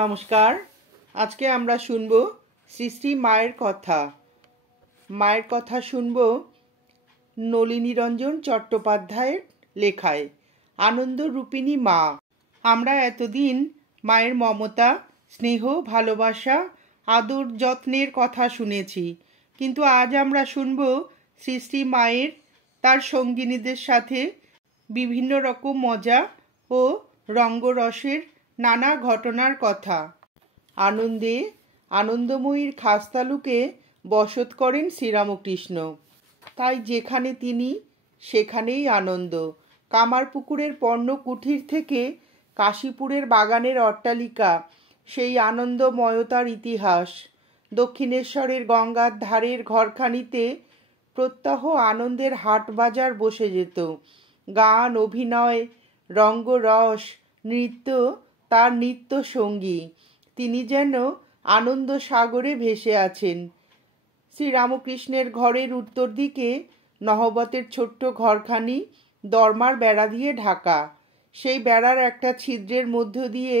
নমস্কার। আজকে আমরা শুনব শ্রী শ্রী মায়ের কথা। মায়ের কথা শুনব নলিনীরঞ্জন চট্টোপাধ্যায়ের লেখায়। আনন্দরূপিণী মা। আমরা এতদিন মায়ের মমতা, স্নেহ, ভালোবাসা, আদর যত্নের কথা শুনেছি, কিন্তু আজ আমরা শুনব শ্রী শ্রী মায়ের তার সঙ্গিনীদের সাথে বিভিন্ন রকম মজা ও রঙ্গরসের নানা ঘটনার কথা। আনন্দে আনন্দময়ীর খাসতালুকে বসত করেন শ্রীরামকৃষ্ণ। তাই যেখানে তিনি সেখানেই আনন্দ। কামারপুকুরের পণ্য কুঠির থেকে কাশীপুরের বাগানের অট্টালিকা, সেই আনন্দময়তার ইতিহাস। দক্ষিণেশ্বরের গঙ্গার ধারের ঘরখানিতে প্রত্যহ আনন্দের হাট বাজার বসে যেত। গান, অভিনয়, রঙ্গরস, নৃত্য তার নিত্য সঙ্গী। তিনি যেন আনন্দ সাগরে ভেসে আছেন। শ্রীরামকৃষ্ণের ঘরের উত্তর দিকে নহবতের ছোট্ট ঘরখানি দরমার বেড়া দিয়ে ঢাকা। সেই বেড়ার একটা ছিদ্রের মধ্য দিয়ে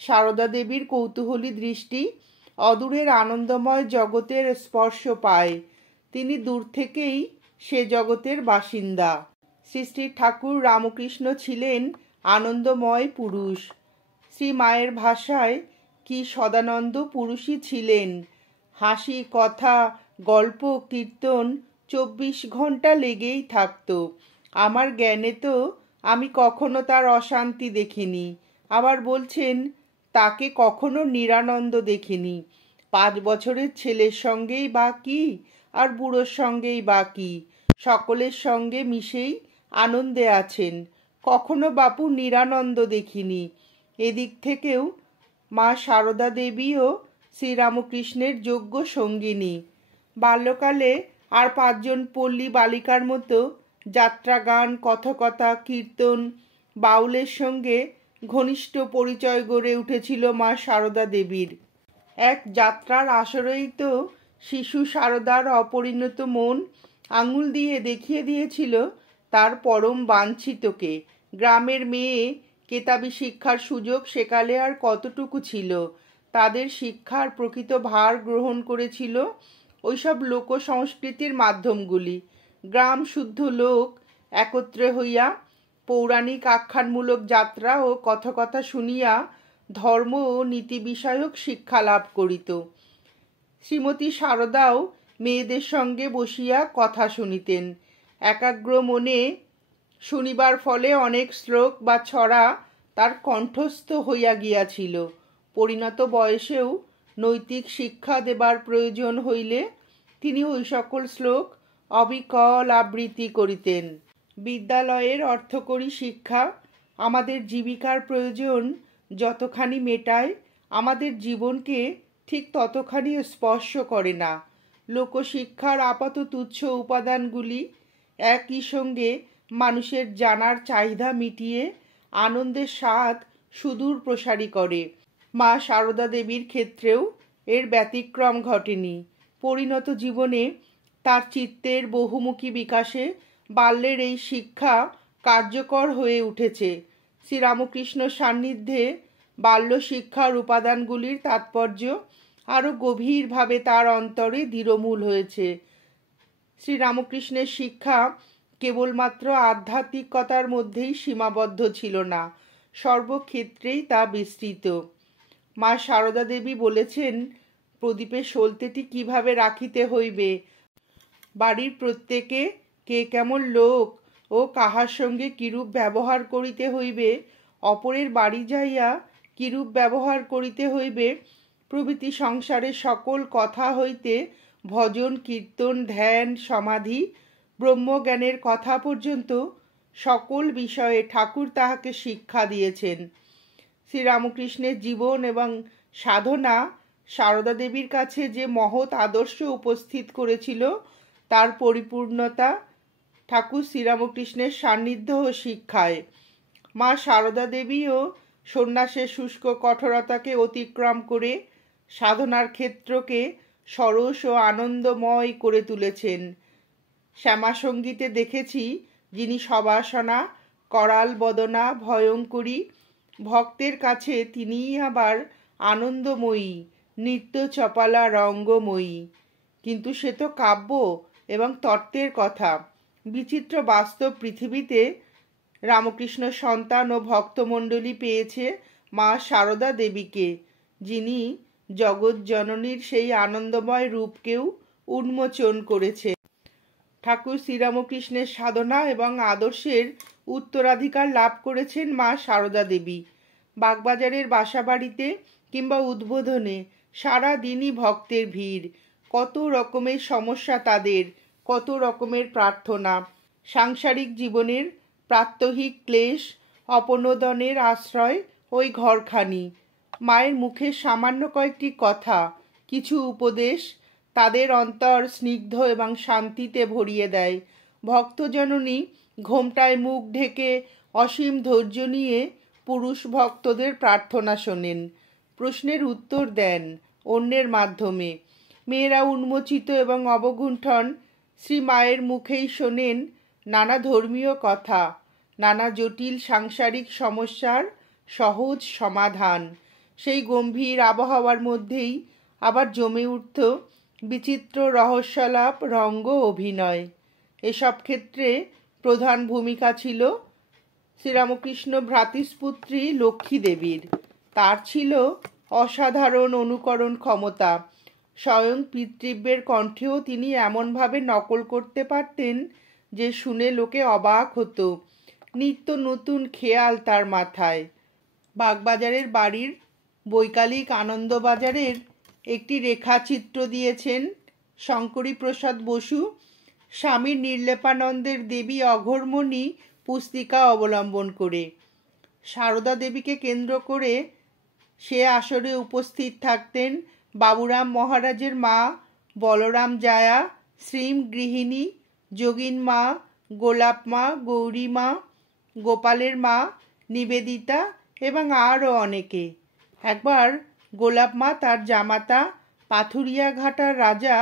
সারদা দেবীর কৌতূহলী দৃষ্টি অদূরের আনন্দময় জগতের স্পর্শ পায়। তিনি দূর থেকেই সে জগতের বাসিন্দা। শ্রী শ্রী ঠাকুর রামকৃষ্ণ ছিলেন আনন্দময় পুরুষ। শ্রী মায়ের ভাষায় কি সদানন্দ পুরুষই ছিলেন। হাসি, কথা, গল্প, কীর্তন 24 ঘন্টা লেগেই থাকত। আমার জ্ঞানে তো আমি কখনো তার অশান্তি দেখিনি। আবার বলছেন, তাকে কখনো নিরানন্দ দেখিনি। 5 বছরের ছেলের সঙ্গেই বা কি, আর বুড়োর সঙ্গেই বা কি, সকলের সঙ্গে মিশেই আনন্দে আছেন। কখনো বাপু নিরানন্দ দেখিনি। এদিক থেকেও মা সারদা দেবীও শ্রীরামকৃষ্ণের যোগ্য সঙ্গিনী। বাল্যকালে আর 5 জন পল্লী বালিকার মতো যাত্রা, গান, কথকতা, কীর্তন, বাউলের সঙ্গে ঘনিষ্ঠ পরিচয় গড়ে উঠেছিল মা সারদা দেবীর। এক যাত্রার আসরেই তো শিশু সারদার অপরিণত মন আঙুল দিয়ে দেখিয়ে দিয়েছিল তার পরম বাঞ্ছিতকে। গ্রামের মেয়ে, কেতাবি শিক্ষার সুযোগ সেকালে আর কতটুকু ছিল। তাদের শিক্ষার প্রকৃত ভার গ্রহণ করেছিল ওইসব লোক সংস্কৃতির মাধ্যমগুলি। গ্রাম শুদ্ধ লোক একত্রে হইয়া পৌরাণিক আখ্যানমূলক যাত্রা ও কথকথা শুনিয়া ধর্ম ও নীতি বিষয়ক শিক্ষা লাভ করিত। শ্রীমতী সারদাও মেয়েদের সঙ্গে বসিয়া কথা শুনিতেন। একাগ্র মনে শুনিবার ফলে অনেক শ্লোক বা ছড়া তার কণ্ঠস্থ হইয়া গিয়াছিল। পরিণত বয়সেও নৈতিক শিক্ষা দেবার প্রয়োজন হইলে তিনি ওই সকল শ্লোক অবিকল আবৃত্তি করিতেন। বিদ্যালয়ের অর্থকরী শিক্ষা আমাদের জীবিকার প্রয়োজন যতখানি মেটায়, আমাদের জীবনকে ঠিক ততখানি স্পর্শ করে না। লোকশিক্ষার আপাত তুচ্ছ উপাদানগুলি একই সঙ্গে মানুষের জানার চাহিদা মিটিয়ে আনন্দের স্বাদ সুদূর প্রসারী করে। মা সারদা দেবীর ক্ষেত্রেও এর ব্যতিক্রম ঘটেনি। পরিণত জীবনে তার চিত্তের বহুমুখী বিকাশে বাল্যের এই শিক্ষা কার্যকর হয়ে উঠেছে। শ্রীরামকৃষ্ণ সান্নিধ্যে বাল্য শিক্ষার উপাদানগুলির তাৎপর্য আরও গভীরভাবে তার অন্তরে দৃঢ়মূল হয়েছে। শ্রীরামকৃষ্ণের শিক্ষা কেবলমাত্র আধ্যাত্মিকতার মধ্যেই সীমাবদ্ধ ছিল না, সর্বক্ষেত্রেই তা বিস্তৃত। মা সারদা দেবী বলেছেন, প্রদীপে সলতেটি কিভাবে রাখিতে হইবে, বাড়ির প্রত্যেকে কে কেমন লোক ও কাহার সঙ্গে কিরূপ ব্যবহার করিতে হইবে, অপরের বাড়ি যাইয়া কিরূপ ব্যবহার করিতে হইবে প্রভৃতি সংসারের সকল কথা হইতে ভজন, কীর্তন, ধ্যান, সমাধি, ব্রহ্মজ্ঞানের কথা পর্যন্ত সকল বিষয়ে ঠাকুর তাহাকে শিক্ষা দিয়েছেন। শ্রীরামকৃষ্ণের জীবন এবং সাধনা সারদা দেবীর কাছে যে মহৎ আদর্শ উপস্থিত করেছিল, তার পরিপূর্ণতা ঠাকুর শ্রীরামকৃষ্ণের সান্নিধ্য ও শিক্ষায়। মা সারদা দেবীও সন্ন্যাসের শুষ্ক কঠোরতাকে অতিক্রম করে সাধনার ক্ষেত্রকে সরস ও আনন্দময় করে তুলেছেন। শ্যামাসঙ্গীতে দেখেছি, যিনি সবাসনা, করাল বদনা, ভয়ঙ্করী, ভক্তের কাছে তিনিই আবার আনন্দময়ী, নৃত্য চপালা রঙ্গময়ী। কিন্তু সে তো কাব্য এবং তত্ত্বের কথা। বিচিত্র বাস্তব পৃথিবীতে রামকৃষ্ণ সন্তান ও ভক্তমণ্ডলী পেয়েছে মা সারদা দেবীকে, যিনি জগৎজননীর সেই আনন্দময় রূপকেও উন্মোচন করেছে। ঠাকুর শ্রীরামকৃষ্ণের সাধনা এবং আদর্শের উত্তরাধিকার লাভ করেছেন মা সারদা দেবী। বাগবাজারের বাসাবাড়িতে কিংবা উদ্বোধনে সারা দিনই ভক্তের ভিড়। কত রকমের সমস্যা তাদের, কত রকমের প্রার্থনা। সাংসারিক জীবনের প্রাত্যহিক ক্লেশ অপনোদনের আশ্রয় ওই ঘরখানি। মায়ের মুখের সামান্য কয়েকটি কথা, কিছু উপদেশ তাদের অন্তর স্নিগ্ধ এবং শান্তিতে ভরিয়ে দেয়। ভক্তজননী ঘোমটায় মুখ ঢেকে অসীম ধৈর্য নিয়ে পুরুষ ভক্তদের প্রার্থনা শোনেন, প্রশ্নের উত্তর দেন অন্যের মাধ্যমে। মেয়েরা উন্মোচিত এবং অবগুণ্ঠন শ্রী মায়ের মুখেই শোনেন নানা ধর্মীয় কথা, নানা জটিল সাংসারিক সমস্যার সহজ সমাধান। সেই গম্ভীর আবহাওয়ার মধ্যেই আবার জমে উঠত বিচিত্র রহস্যালাপ, রঙ্গ, অভিনয়। এসব ক্ষেত্রে প্রধান ভূমিকা ছিল শ্রীরামকৃষ্ণ ভ্রাতৃস্পুত্রী লক্ষ্মী দেবীর। তার ছিল অসাধারণ অনুকরণ ক্ষমতা। স্বয়ং পিতৃব্যের কণ্ঠেও তিনি এমনভাবে নকল করতে পারতেন যে শুনে লোকে অবাক হতো। নিত্য নতুন খেয়াল তার মাথায়। বাগবাজারের বাড়ির বৈকালিক আনন্দবাজারের একটি রেখাচিত্র দিয়েছেন শঙ্করী প্রসাদ বসু স্বামী নির্লেপানন্দের দেবী অঘোরমণি পুস্তিকা অবলম্বন করে। সারদা দেবীকে কেন্দ্র করে সে আসরে উপস্থিত থাকতেন বাবুরাম মহারাজের মা বলরাম জায়া, শ্রীম গৃহিণী, যোগিন মা, গোলাপ মা, গৌরী মা, গোপালের মা নিবেদিতা এবং আরও অনেকে। একবার গোলাপ মা তার জামাতা পাথুরিয়াঘাটার রাজা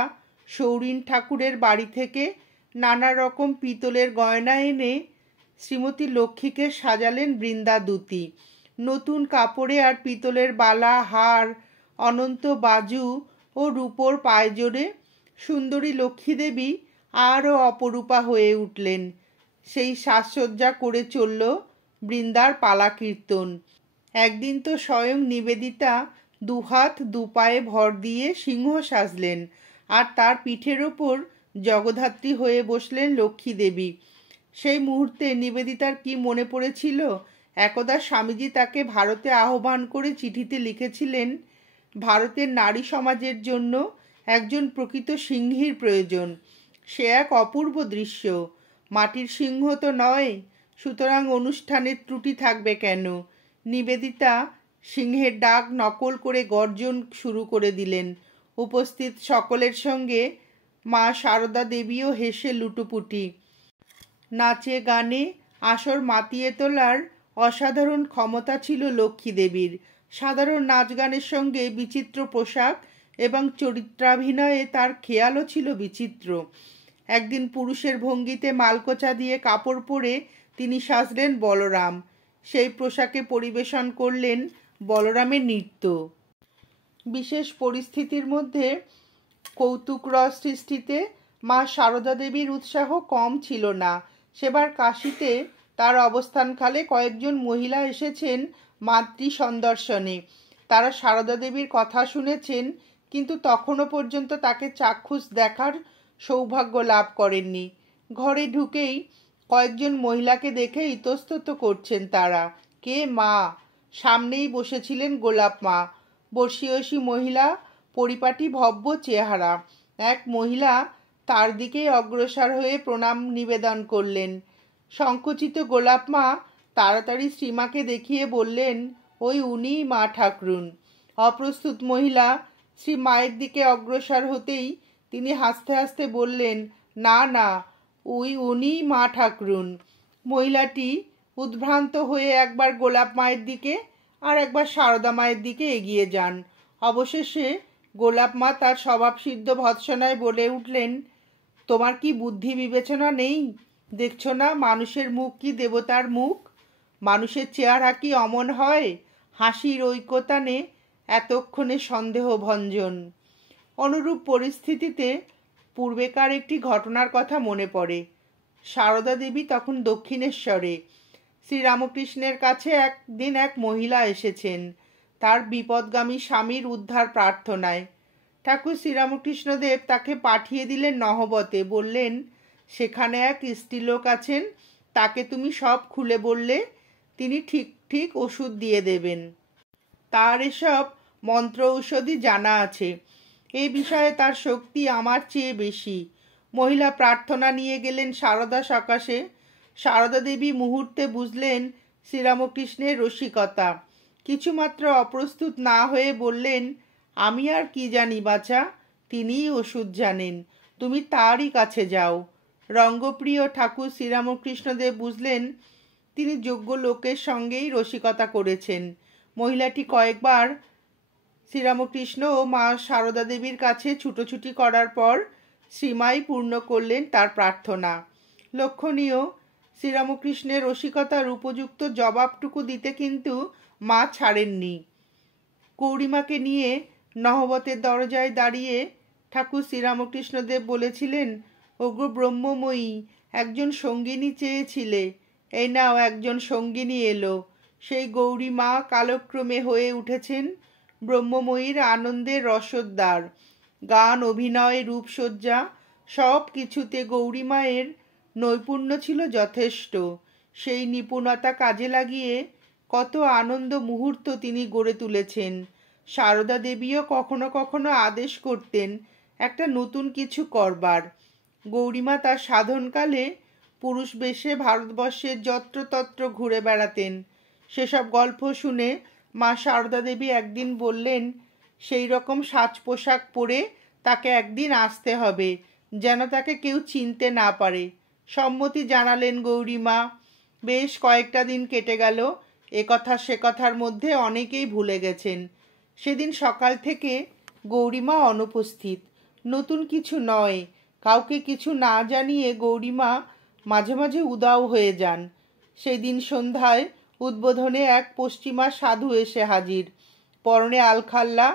সৌরিন ঠাকুরের বাড়ি থেকে নানা রকম পিতলের গয়না এনে শ্রীমতী লক্ষ্মীকে সাজালেন বৃন্দাদূতী। নতুন কাপড়ে আর পিতলের বালা, হার, অনন্ত বাজু ও রূপোর পায়জোড়ে সুন্দরী লক্ষ্মী দেবী আরও অপরূপা হয়ে উঠলেন। সেই সাজসজ্জা করে চলল বৃন্দার পালা কীর্তন। একদিন তো স্বয়ং নিবেদিতা দুহাত দুপায়ে ভর দিয়ে সিংহ সাজলেন, আর তার পিঠের ওপর জগদ্ধাত্রী হয়ে বসলেন লক্ষ্মী দেবী। সেই মুহূর্তে নিবেদিতার কি মনে পড়েছিল, একদা স্বামীজি তাকে ভারতে আহ্বান করে চিঠিতে লিখেছিলেন, ভারতের নারী সমাজের জন্য একজন প্রকৃত সিংহীর প্রয়োজন। সে এক অপূর্ব দৃশ্য। মাটির সিংহ তো নয়, সুতরাং অনুষ্ঠানের ত্রুটি থাকবে কেন? নিবেদিতা সিংহের ডাক নকল করে গর্জন শুরু করে দিলেন। উপস্থিত সকলের সঙ্গে মা সারদা দেবীও হেসে লুটোপুটি। নাচে গানে আসর মাতিয়ে তোলার অসাধারণ ক্ষমতা ছিল লক্ষ্মী দেবীর। সাধারণ নাচ গানের সঙ্গে বিচিত্র পোশাক এবং চরিত্রাভিনয়ে তার খেয়ালও ছিল বিচিত্র। একদিন পুরুষের ভঙ্গিতে মালকোচা দিয়ে কাপড় পরে তিনি সাজলেন বলরাম। সেই পোশাকে পরিবেশন করলেন বলরামের নৃত্য। বিশেষ পরিস্থিতির মধ্যে কৌতুক রস সৃষ্টিতে মা সারদা দেবীর উৎসাহ কম ছিল না। সেবার কাশীতে তার অবস্থানকালে কয়েকজন মহিলা এসেছেন মাতৃ সন্দর্শনে। তারা সারদা দেবীর কথা শুনেছেন, কিন্তু তখনও পর্যন্ত তাকে চাক্ষুষ দেখার সৌভাগ্য লাভ করেননি। ঘরে ঢুকেই কয়েকজন মহিলাকে দেখে ইতস্তত করছেন তারা। কে মা? সামনেই বসেছিলেন গোলাপ মা, বর্ষীয়সী মহিলা, পরিপাটি ভব্য চেহারা। এক মহিলা তার দিকেই অগ্রসর হয়ে প্রণাম নিবেদন করলেন। সংকুচিত গোলাপ মা তাড়াতাড়ি শ্রীমাকে দেখিয়ে বললেন, ওই উনিই মা ঠাকরুন। অপ্রস্তুত মহিলা শ্রী মায়ের দিকে অগ্রসর হতেই তিনি হাসতে হাসতে বললেন, না না, উনিই মা ঠাকরুন। মহিলাটি উদ্ভ্রান্ত হয়ে একবার গোলাপ মায়ের দিকে আর একবার সারদা মায়ের দিকে এগিয়ে যান। অবশেষে গোলাপ মা তার স্বভাবসিদ্ধ ভৎসনায় বলে উঠলেন, তোমার কি বুদ্ধি বিবেচনা নেই? দেখছো না মানুষের মুখ কি দেবতার মুখ? মানুষের চেহারা কি অমন হয়? হাসির ঐকতানে এতক্ষণে সন্দেহভঞ্জন। অনুরূপ পরিস্থিতিতে পূর্বেকার একটি ঘটনার কথা মনে পড়ে। সারদা দেবী তখন দক্ষিণেশ্বরে। শ্রীরামকৃষ্ণের কাছে একদিন এক মহিলা এসেছেন তার বিপদগামী স্বামীর উদ্ধার প্রার্থনায়। ঠাকুর শ্রীরামকৃষ্ণদেব তাকে পাঠিয়ে দিলেন নহবতে। বললেন, সেখানে এক স্ত্রীলোক আছেন, তাকে তুমি সব খুলে বললে তিনি ঠিক ঠিক ওষুধ দিয়ে দেবেন। তার এসব মন্ত্র ঔষধি জানা আছে। এই বিষয়ে তার শক্তি আমার চেয়ে বেশি। মহিলা প্রার্থনা নিয়ে গেলেন সারদা সকাশে। সারদা দেবী মুহূর্তে বুঝলেন শ্রীরামকৃষ্ণের রসিকতা। কিছুমাত্র অপ্রস্তুত না হয়ে বললেন, আমি আর কি জানি বাছা, তিনিই ওষুধ জানেন, তুমি তারই কাছে যাও। রঙ্গপ্রিয় ঠাকুর শ্রীরামকৃষ্ণদেব বুঝলেন তিনি যোগ্য লোকের সঙ্গেই রসিকতা করেছেন। মহিলাটি কয়েকবার শ্রীরামকৃষ্ণ ও মা সারদা দেবীর কাছে ছুটোছুটি করার পর শ্রীমাই পূর্ণ করলেন তার প্রার্থনা। লক্ষণীয়, শ্রীরামকৃষ্ণের রসিকতার উপযুক্ত জবাবটুকু দিতে কিন্তু মা ছাড়েননি। গৌরীমাকে নিয়ে নহবতের দরজায় দাঁড়িয়ে ঠাকুর শ্রীরামকৃষ্ণদেব বলেছিলেন, ওগো ব্রহ্মময়ী, একজন সঙ্গিনী চেয়েছিলে, এই নাও একজন সঙ্গিনী এলো। সেই গৌরীমা কালক্রমে হয়ে উঠেছেন ব্রহ্মময়ীর আনন্দের রসদ্বার। গান, অভিনয়, রূপসজ্জা সব কিছুতে গৌরীমায়ের নৈপুণ্য ছিল যথেষ্ট। সেই নিপুণতা কাজে লাগিয়ে কত আনন্দ মুহূর্ত তিনি গড়ে তুলেছেন। সারদা দেবীও কখনো কখনো আদেশ করতেন একটা নতুন কিছু করবার। গৌরীমা তার সাধনকালে পুরুষ বেশে ভারতবর্ষের যত্রতত্র ঘুরে বেড়াতেন। সেসব গল্প শুনে মা সারদা দেবী একদিন বললেন, সেই রকম সাজ পোশাক পরে তাকে একদিন আসতে হবে, যেন তাকে কেউ চিনতে না পারে। সম্মতি জানালেন গৌরীমা। বেশ কয়েকটা দিন কেটে গেল। একথা সে কথার মধ্যে অনেকেই ভুলে গেছেন। সেদিন সকাল থেকে গৌরীমা অনুপস্থিত। নতুন কিছু নয়, কাউকে কিছু না জানিয়ে গৌরীমা মাঝে মাঝে উদাও হয়ে যান। সেই দিন সন্ধ্যায় উদ্বোধনে এক পশ্চিমা সাধু এসে হাজির। পরনে আলখাল্লা,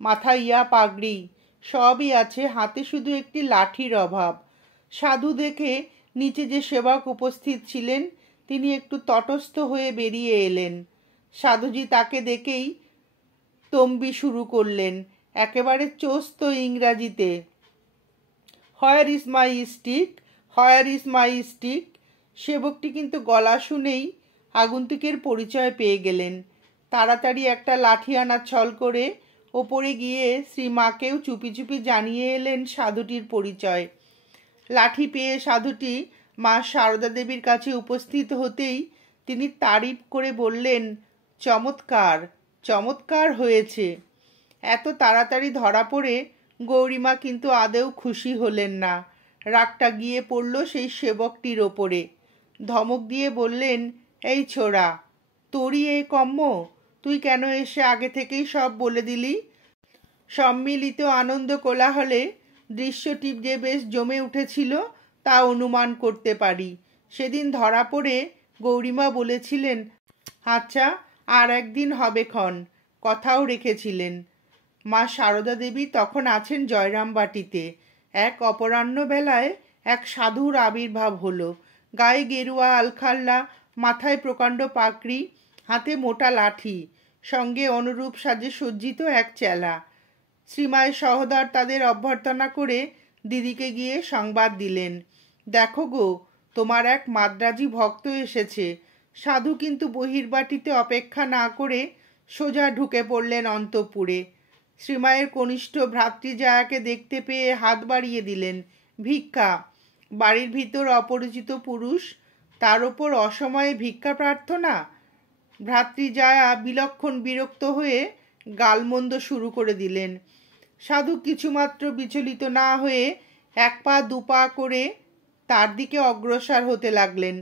মাথায় ইয়া পাগড়ি, সবই আছে, হাতে শুধু একটি লাঠির অভাব। সাধু দেখে নিচে যে সেবক উপস্থিত ছিলেন তিনি একটু তটস্থ হয়ে বেরিয়ে এলেন। সাধুজি তাকে দেখেই তম্বি শুরু করলেন, একেবারে চোস্ত ইংরাজিতে, where is my stick, where is my stick. সেবকটি কিন্তু গলা শুনেই আগন্তুকের পরিচয় পেয়ে গেলেন। তাড়াতাড়ি একটা লাঠি আনার ছল করে ওপরে গিয়ে শ্রীমাকেও চুপি চুপি জানিয়ে এলেন সাধুটির পরিচয়। লাঠি পেয়ে সাধুটি মা সারদা দেবীর কাছে উপস্থিত হতেই তিনি তারিফ করে বললেন, চমৎকার, চমৎকার হয়েছে। এত তাড়াতাড়ি ধরা পড়ে গৌরীমা কিন্তু আদেও খুশি হলেন না। রাগটা গিয়ে পড়ল সেই সেবকটির ওপরে। ধমক দিয়ে বললেন, এই ছোড়া, তোরই এই কম্ম, তুই কেন এসে আগে থেকেই সব বলে দিলি? সম্মিলিত আনন্দ কোলাহলে দৃশ্যটি যে বেশ জমে উঠেছিল তা অনুমান করতে পারি। সেদিন ধরা পড়ে গৌরীমা বলেছিলেন, আচ্ছা আর একদিন হবে ক্ষণ, কথাও রেখেছিলেন। মা সারদা দেবী তখন আছেন জয়রামবাটিতে। এক অপরাহ্ন বেলায় এক সাধুর আবির্ভাব হলো। গায়ে গেরুয়া আলখাল্লা, মাথায় প্রকাণ্ড পাকড়ি, হাতে মোটা লাঠি, সঙ্গে অনুরূপ সাজে সজ্জিত এক চেলা। শ্রীমায়ের সহোদর তাদের অভ্যর্থনা করে দিদিকে গিয়ে সংবাদ দিলেন, দেখো গো, তোমার এক মাদ্রাজি ভক্ত এসেছে। সাধু কিন্তু বহির্বাটিতে অপেক্ষা না করে সোজা ঢুকে পড়লেন অন্তঃপুরে। শ্রীমায়ের কনিষ্ঠ ভ্রাতৃজায়াকে দেখতে পেয়ে হাত বাড়িয়ে দিলেন, ভিক্ষা। বাড়ির ভিতর অপরিচিত পুরুষ, তার ওপর অসময়ে ভিক্ষা প্রার্থনা। ভ্রাতৃজায়া বিলক্ষণ বিরক্ত হয়ে গালমন্দ শুরু করে দিলেন। সাধু কিছুমাত্র বিচলিত না হয়ে এক পা দুপা করে তার দিকে অগ্রসর হতে লাগলেন।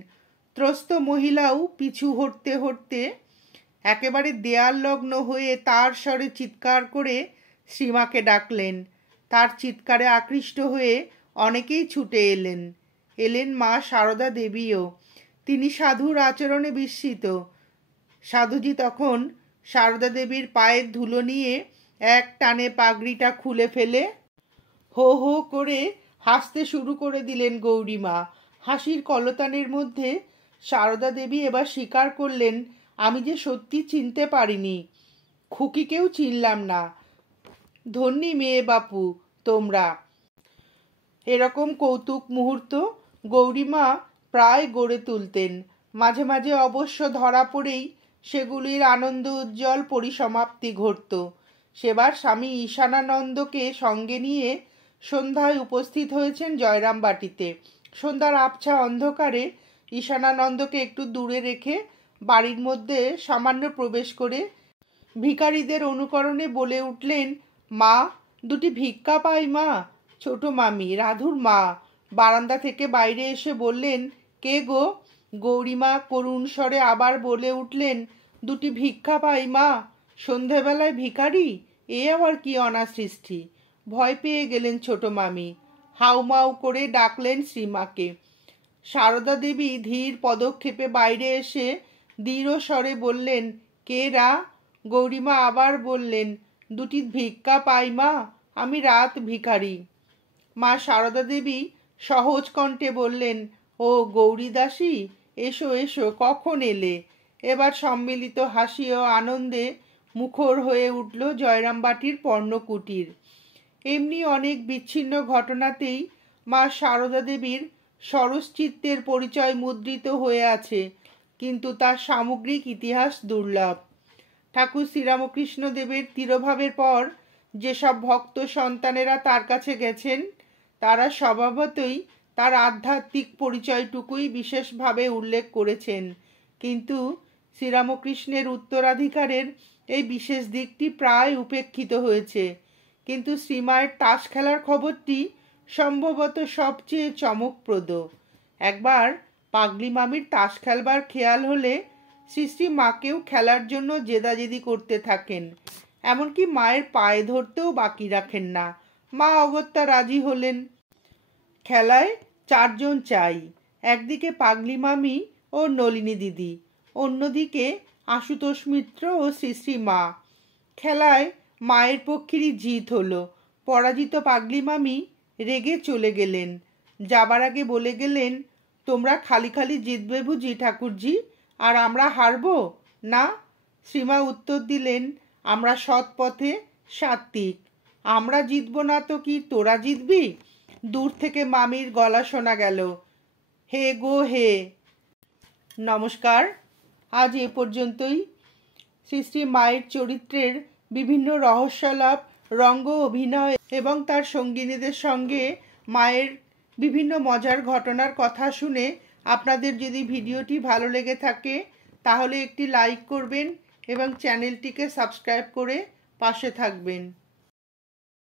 ত্রস্ত মহিলাও পিছু হটতে হটতে একেবারে দেয়াল লগ্ন হয়ে তার স্বরে চিৎকার করে শ্রীমাকে ডাকলেন। তার চিৎকারে আকৃষ্ট হয়ে অনেকেই ছুটে এলেন মা সারদা দেবীও। তিনি সাধুর আচরণে বিস্মিত। সাধুজি তখন সারদা দেবীর পায়ের ধুলো নিয়ে এক টানে পাগড়িটা খুলে ফেলে হো হো করে হাসতে শুরু করে দিলেন গৌরীমা। হাসির কলতানের মধ্যে সারদা দেবী এবার স্বীকার করলেন, আমি যে সত্যি চিনতে পারিনি, খুকিকেও চিনলাম না। ধন্যী মেয়ে বাপু তোমরা। এরকম কৌতুক মুহূর্ত গৌরীমা প্রায় গড়ে তুলতেন। মাঝে মাঝে অবশ্য ধরা পড়েই সেগুলির আনন্দ উজ্জ্বল পরিসমাপ্তি ঘটত। সেবার স্বামী ঈশানানন্দকে সঙ্গে নিয়ে সন্ধ্যায় উপস্থিত হয়েছেন জয়রামবাটিতে। সন্ধ্যার আবছা অন্ধকারে ঈশানানন্দকে একটু দূরে রেখে বাড়ির মধ্যে সামান্য প্রবেশ করে ভিখারিদের অনুকরণে বলে উঠলেন, মা, দুটি ভিক্ষা পাই মা। ছোট মামি, রাধুর মা, বারান্দা থেকে বাইরে এসে বললেন, কে গো? গৌরীমা করুণ স্বরে আবার বলে উঠলেন, দুটি ভিক্ষা পাই মা। সন্ধেবেলায় ভিখারি, এ আবার কি অনাসৃষ্টি? ভয় পেয়ে গেলেন ছোট মামি। হাউমাউ করে ডাকলেন শ্রীমাকে। সারদা দেবী ধীর পদক্ষেপে বাইরে এসে দৃঢ় স্বরে বললেন, কে রা? গৌরীমা আবার বললেন, দুটি ভিক্ষা পাই মা, আমি রাত ভিখারি। মা সারদা দেবী সহজ কণ্ঠে বললেন, ও গৌরী দাসী, এসো এসো, কখন এলে? এবার সম্মিলিত হাসি ও আনন্দে মুখর হয়ে উঠল জয়রামবাটির পর্ণকুটির। এমনি অনেক বিচ্ছিন্ন ঘটনাতেই মা সারদা দেবীর সরসচিত্তের পরিচয় মুদ্রিত হয়ে আছে, কিন্তু তার সামগ্রিক ইতিহাস দুর্লভ। ঠাকুর শ্রীরামকৃষ্ণ দেবের তিরোভাবের পর যেসব ভক্ত সন্তানেরা তার কাছে গেছেন, তারা স্বভাবতই তার আধ্যাত্মিক পরিচয়টুকুই বিশেষভাবে উল্লেখ করেছেন, কিন্তু শ্রীরামকৃষ্ণের উত্তরাধিকারের এই বিশেষ দিকটি প্রায় উপেক্ষিত হয়েছে। কিন্তু শ্রীমায়ের তাস খেলার খবরটি সম্ভবত সবচেয়ে চমকপ্রদ। একবার পাগলি মামির তাস খেলবার খেয়াল হলে শ্রী শ্রী মাকেও খেলার জন্য জেদাজেদি করতে থাকেন, এমনকি মায়ের পায়ে ধরতেও বাকি রাখেন না। মা অগত্যা রাজি হলেন। খেলায় 4 জন চাই, একদিকে পাগলি মামি ও নলিনী দিদি, অন্যদিকে আশুতোষ মিত্র ও শ্রী শ্রী মা। খেলায় মায়ের পক্ষেরই জিত হলো। পরাজিত পাগলি মামি রেগে চলে গেলেন। যাবার আগে বলে গেলেন, তোমরা খালি খালি জিতবে বুঝি ঠাকুরজি, আর আমরা হারবো না? শ্রীমা উত্তর দিলেন, আমরা সৎ পথে সাত্ত্বিক, আমরা জিতবো না তো কি তোরা জিতবি? দূর থেকে মামির গলা শোনা গেল, হে গো হে। নমস্কার, আজ এ পর্যন্তই। শ্রী শ্রী মায়ের চরিত্রের বিভিন্ন রহস্যালাপ, রঙ্গ অভিনয় এবং তার সঙ্গিনীদের সঙ্গে মায়ের বিভিন্ন মজার ঘটনার কথা শুনে আপনাদের যদি ভিডিওটি ভালো লেগে থাকে তাহলে একটি লাইক করবেন এবং চ্যানেলটিকে সাবস্ক্রাইব করে পাশে থাকবেন।